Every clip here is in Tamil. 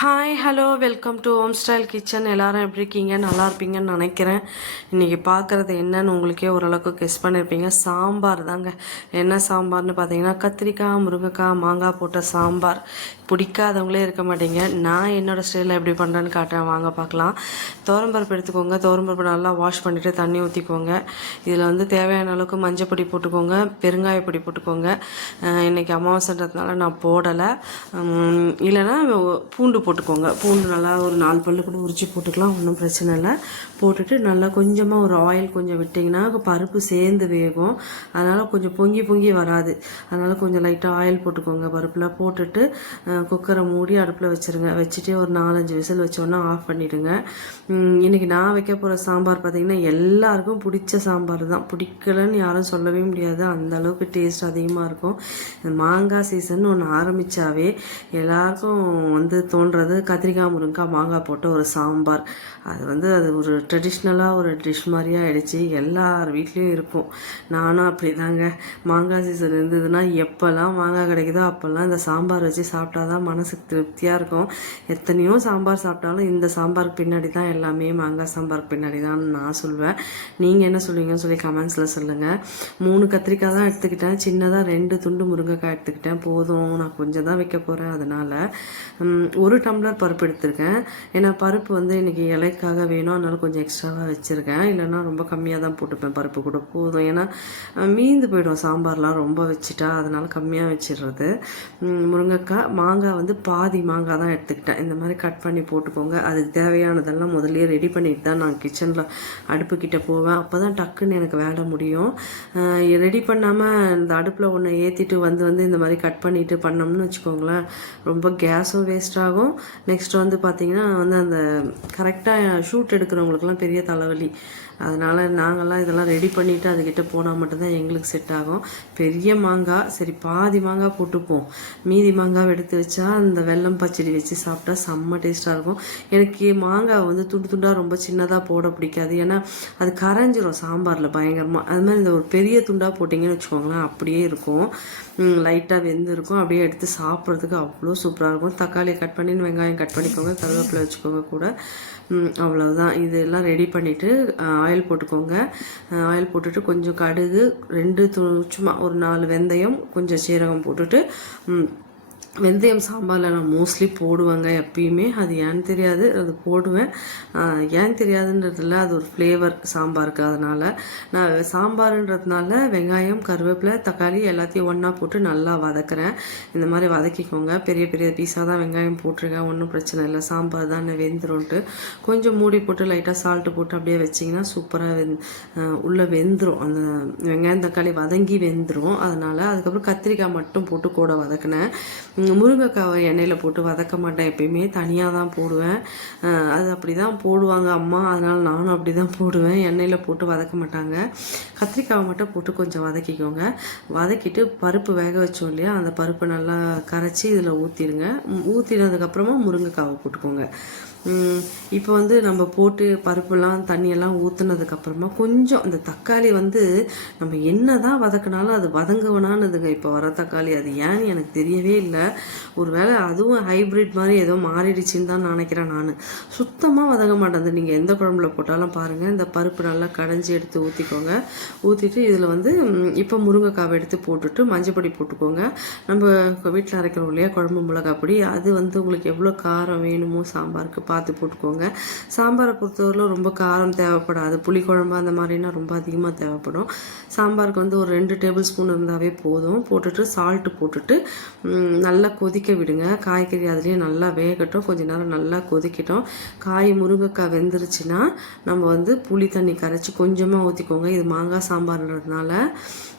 Hi hello welcome to home style kitchen. எல்லோரும் எப்படி இருக்கீங்க? நல்லா இருப்பீங்கன்னு நினைக்கிறேன். இன்றைக்கி பார்க்குறது என்னன்னு உங்களுக்கே ஓரளவுக்கு கெஸ் பண்ணியிருப்பீங்க. சாம்பார் தாங்க. என்ன சாம்பார்னு பார்த்தீங்கன்னா கத்திரிக்காய், முருங்கைக்காய், மாங்காய் போட்ட சாம்பார். பிடிக்காதவங்களே இருக்க மாட்டீங்க. நான் என்னோடய ஸ்டைலில் எப்படி பண்ணுறேன்னு காட்டுறேன், வாங்க பார்க்கலாம். துவரம்பருப்பு எடுத்துக்கோங்க. துவரம்பருப்பு நல்லா வாஷ் பண்ணிவிட்டு தண்ணி ஊற்றிக்கோங்க. இதில் வந்து தேவையான அளவுக்கு மஞ்சள் பொடி போட்டுக்கோங்க, பெருங்காய பொடி போட்டுக்கோங்க. இன்றைக்கி அமாவாசைன்றதுனால நான் போடலை. இல்லைன்னா பூண்டு போட்டுக்கோங்க. பூண்டு நல்லா ஒரு 4 பல்லு கூட உரித்து போட்டுக்கலாம், ஒன்றும் பிரச்சனை இல்லை. போட்டுட்டு நல்லா கொஞ்சமாக ஒரு ஆயில் கொஞ்சம் விட்டிங்கன்னா பருப்பு சேர்ந்து வேகும். அதனால் கொஞ்சம் பொங்கி பொங்கி வராது. அதனால் கொஞ்சம் லைட்டாக ஆயில் போட்டுக்கோங்க. பருப்பில் போட்டுட்டு குக்கரை மூடி அடுப்பில் வச்சுருங்க. வச்சுட்டு ஒரு 4-5 விசில் வச்சோன்னா ஆஃப் பண்ணிவிடுங்க. இன்றைக்கி நான் வைக்க போகிற சாம்பார் பார்த்திங்கன்னா எல்லாருக்கும் பிடிச்ச சாம்பார் தான். பிடிக்கலன்னு யாரும் சொல்லவே முடியாது, அந்த அளவுக்கு டேஸ்ட் அதிகமாக இருக்கும். மாங்காய் சீசன் ஒன்று ஆரம்பித்தாவே எல்லாருக்கும் வந்து தோன்றது கத்திரிக்காய், முருங்கைக்காய், மாங்காய் போட்ட ஒரு சாம்பார். அது ஒரு ட்ரெடிஷ்னலாக ஒரு டிஷ் மாதிரியே ஆகிடுச்சி. எல்லார் வீட்லேயும் இருக்கும். நானும் அப்படி தாங்க. மாங்காய் சீசன் இருந்ததுன்னா எப்போல்லாம் மாங்காய் கிடைக்குதோ அப்போல்லாம் இந்த சாம்பார் வச்சு சாப்பிட்டா தான் மனசுக்கு திருப்தியாக இருக்கும். எத்தனையோ சாம்பார் சாப்பிட்டாலும் இந்த சாம்பாருக்கு பின்னாடி தான் எல்லாமே, மாங்காய் சாம்பாருக்கு பின்னாடி தான் நான் சொல்வேன். நீங்கள் என்ன சொல்லுவீங்கன்னு சொல்லி கமெண்ட்ஸில் சொல்லுங்கள். 3 கத்திரிக்காய் தான் எடுத்துக்கிட்டேன். சின்னதாக 2 துண்டு முருங்கைக்காய் எடுத்துக்கிட்டேன். போதும், நான் கொஞ்சம் தான் வைக்க போகிறேன். அதனால் 1 டம்ளர் பருப்பு எடுத்திருக்கேன். ஏன்னா பருப்பு வந்து இன்றைக்கி இலைக்காக வேணும், அதனால் கொஞ்சம் எக்ஸ்ட்ராவாக வச்சுருக்கேன். இல்லைன்னா ரொம்ப கம்மியாக தான் போட்டுப்பேன். பருப்பு கூட போதும். ஏன்னா மீந்து போயிடும் சாம்பார்லாம் ரொம்ப வச்சுட்டா, அதனால் கம்மியாக வச்சிடுறது. முருங்கைக்காய், மாங்காய் வந்து பாதி மாங்காய் தான் எடுத்துக்கிட்டேன். இந்த மாதிரி கட் பண்ணி போட்டுக்கோங்க. அதுக்கு தேவையானதெல்லாம் முதல்லையே ரெடி பண்ணிட்டு தான் நான் கிச்சனில் அடுப்புக்கிட்ட போவேன். அப்போ தான் டக்குன்னு எனக்கு வேலை முடியும். ரெடி பண்ணாமல் இந்த அடுப்பில் ஒன்று ஏற்றிட்டு வந்து இந்த மாதிரி கட் பண்ணிவிட்டு பண்ணோம்னு வச்சுக்கோங்களேன், ரொம்ப கேஸும் வேஸ்ட் ஆகும். நெக்ஸ்ட் வந்து பார்த்திங்கன்னா அந்த கரெக்டாக ஷூட் எடுக்கிறவங்களுக்குலாம் பெரிய தலைவலி. அதனால் நாங்கள்லாம் இதெல்லாம் ரெடி பண்ணிவிட்டு அதுக்கிட்ட போனால் மட்டும்தான் எங்களுக்கு செட் ஆகும். பெரிய மாங்காய், சரி பாதி மாங்காய் போட்டுப்போம், மீதி மாங்காய் எடுத்து வச்சா அந்த வெல்லம் பச்சடி வச்சு சாப்பிட்டா செம்ம டேஸ்ட்டாக இருக்கும். எனக்கு மாங்காய் வந்து துண்டு துண்டாக ரொம்ப சின்னதாக போட பிடிக்காது. ஏன்னா அது கரைஞ்சிரும் சாம்பாரில் பயங்கரமாக. அது மாதிரி இந்த ஒரு பெரிய துண்டாக போட்டிங்கன்னு வச்சுக்கோங்களேன், அப்படியே இருக்கும், லைட்டாக வெந்திருக்கும். அப்படியே எடுத்து சாப்பிட்றதுக்கு அவ்வளோ சூப்பராக இருக்கும். தக்காளியை கட் பண்ணி, வெங்காயம் கட் பண்ணிக்கோங்க, கருவேப்பிலை வச்சுக்கோங்க கூட. அவ்வளோதான். இதெல்லாம் ரெடி பண்ணிவிட்டு ஆயில் போட்டுக்கோங்க. ஆயில் போட்டுட்டு கொஞ்சம் கடுகு, 2 சும்மா ஒரு 4 வெந்தயம், கொஞ்சம் சீரகம் போட்டுட்டு, வெந்தயம் சாம்பாரில் நான் மோஸ்ட்லி போடுவேங்க எப்பயுமே. அது ஏன்னு தெரியாது, அது போடுவேன். ஏன் தெரியாதுன்றதில்ல, அது ஒரு ஃப்ளேவர் சாம்பாருக்கு. அதனால் நான் சாம்பாருன்றதுனால வெங்காயம், கருவேப்பிலை, தக்காளி எல்லாத்தையும் ஒன்றா போட்டு நல்லா வதக்குறேன். இந்த மாதிரி வதக்கிக்கோங்க. பெரிய பெரிய பீஸாக தான் வெங்காயம் போட்டிருக்கேன், ஒன்றும் பிரச்சனை இல்லை. சாம்பார் தான் வெந்துரும்ன்ட்டு கொஞ்சம் மூடி போட்டு லைட்டாக சால்ட்டு போட்டு அப்படியே வச்சிங்கன்னா சூப்பராக உள்ளே வெந்துடும். அந்த வெங்காயம் தக்காளி வதங்கி வெந்துடும். அதனால் அதுக்கப்புறம் கத்திரிக்காய் மட்டும் போட்டு கூட வதக்கினேன். முருங்கைக்காவை எண்ணெயில் போட்டு வதக்க மாட்டேன், எப்பயுமே தனியாக தான் போடுவேன். அது அப்படி தான் போடுவாங்க அம்மா, அதனால் நானும் அப்படி தான் போடுவேன். எண்ணெயில் போட்டு வதக்க மாட்டாங்க. கத்திரிக்காவை மட்டும் போட்டு கொஞ்சம் வதக்கிக்கோங்க. வதக்கிட்டு பருப்பு வேக வச்சோம் இல்லையா, அந்த பருப்பை நல்லா கரைச்சி இதில் ஊற்றிடுங்க. ஊற்றினதுக்கப்புறமா முருங்கைக்காவை போட்டுக்கோங்க. இப்போ வந்து நம்ம போட்டு பருப்புலாம் தண்ணியெல்லாம் ஊற்றுனதுக்கப்புறமா கொஞ்சம் அந்த தக்காளி வந்து நம்ம என்ன தான் வதக்கினாலும் அது வதங்குவனான்னுதுங்க இப்போ வர தக்காளி. அது ஏன்னு எனக்கு தெரியவே இல்லை. ஒரு வேளை அதுவும் ஹைப்ரிட் மாதிரி ஏதோ மாறிடுச்சின்னு தான் நினைக்கிறேன் நான். சுத்தமாக வதங்க மாட்டேங்குது. நீங்கள் எந்த குழம்புல போட்டாலும் பாருங்கள், இந்த பருப்பு நல்லா கடைஞ்சி எடுத்து ஊற்றிக்கோங்க. ஊற்றிட்டு இதில் வந்து இப்போ முருங்கைக்காவை எடுத்து போட்டுட்டு மஞ்சள் பொடி போட்டுக்கோங்க. நம்ம வீட்டில் அரைக்கிறோம் இல்லையா குழம்பு மிளகா பொடி, அது வந்து உங்களுக்கு எவ்வளோ காரம் வேணுமோ சாம்பாருக்கு பார்த்து போட்டுக்கோங்க. சாம்பாரை பொறுத்தவரையிலும் ரொம்ப காரம் தேவைப்படாது. புளிக்குழம்பு அந்த மாதிரினா ரொம்ப அதிகமாக தேவைப்படும். சாம்பாருக்கு வந்து ஒரு 2 டேபிள் ஸ்பூன் இருந்தாவே போதும். போட்டுட்டு சால்ட்டு போட்டுட்டு நல்லா கொதிக்க விடுங்க. காய்கறி அதுலேயே நல்லா வேகட்டும். கொஞ்சம் நேரம் நல்லா கொதிக்கட்டும். காய் முருங்கைக்காய் வெந்துருச்சுன்னா நம்ம வந்து புளி தண்ணி கரைச்சி கொஞ்சமாக ஊற்றிக்கோங்க. இது மாங்காய் சாம்பார்ன்றதுனால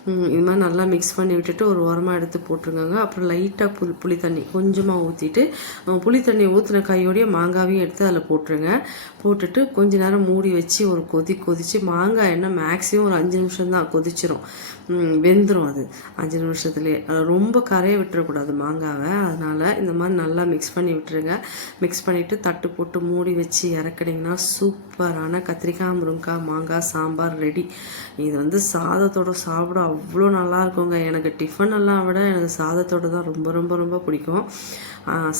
இது மாதிரி நல்லா மிக்ஸ் பண்ணி விட்டுட்டு ஒரு உரமாக எடுத்து போட்டுருங்க. அப்புறம் லைட்டாக புளி தண்ணி கொஞ்சமாக ஊற்றிட்டு, புளி தண்ணி ஊற்றின கையோடைய மாங்காவையும் எடுத்து அதில் போட்டுருங்க. போட்டுட்டு கொஞ்ச நேரம் மூடி வச்சு ஒரு கொதிச்சு மாங்காய் என்ன மேக்ஸிமம் ஒரு 5 நிமிஷம் தான் கொதிச்சிரும், வெந்துடும் அது 5 நிமிஷத்துலேயே. ரொம்ப கரையை விட்டுறக்கூடாது மாங்காவை. மாங்காவை. அதனால் இந்த மாதிரி நல்லா மிக்ஸ் பண்ணி விட்டுருங்க. மிக்ஸ் பண்ணிவிட்டு தட்டு போட்டு மூடி வச்சு இறக்குனிங்கன்னா சூப்பரான கத்திரிக்காய் முருங்கைக்காய் மாங்காய் சாம்பார் ரெடி. இது வந்து சாதத்தோடு சாப்பிட அவ்வளோ நல்லா இருக்குங்க. எனக்கு டிஃபன் எல்லாம் விட எனக்கு சாதத்தோடு தான் ரொம்ப ரொம்ப ரொம்ப பிடிக்கும்.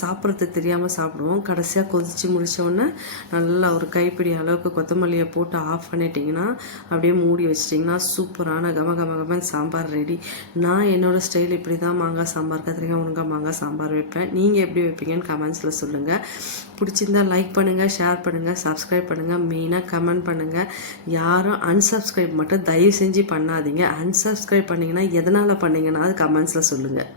சாப்பிட்றது தெரியாமல் சாப்பிடுவோம். கடைசியாக கொதித்து முடித்தோடனே நல்லா ஒரு கைப்பிடி அளவுக்கு கொத்தமல்லியை போட்டு ஆஃப் பண்ணிட்டிங்கன்னா அப்படியே மூடி வச்சிட்டிங்கன்னா சூப்பரான கமகமகமன் சாம்பார் ரெடி. நான் என்னோடய ஸ்டைல் இப்படி தான் மாங்காய் சாம்பார் கத்திரிக்காய் முருங்கைக்காய் மாங்காய் சாம்பார் வைப்பேன். நீங்கள் எப்படி வைப்பீங்கன்னு கமெண்ட்ஸில் சொல்லுங்கள். பிடிச்சிருந்தா லைக் பண்ணுங்கள், ஷேர் பண்ணுங்கள், சப்ஸ்கிரைப் பண்ணுங்கள், மெயினாக கமெண்ட் பண்ணுங்கள். யாரும் அன்சப்ஸ்கிரைப் மட்டும் தயவு செஞ்சு பண்ணாதீங்க. அன்சப்ஸ்கிரைப் பண்ணிங்கன்னா எதனால் பண்ணீங்கன்னா அது கமெண்ட்ஸில் சொல்லுங்கள்.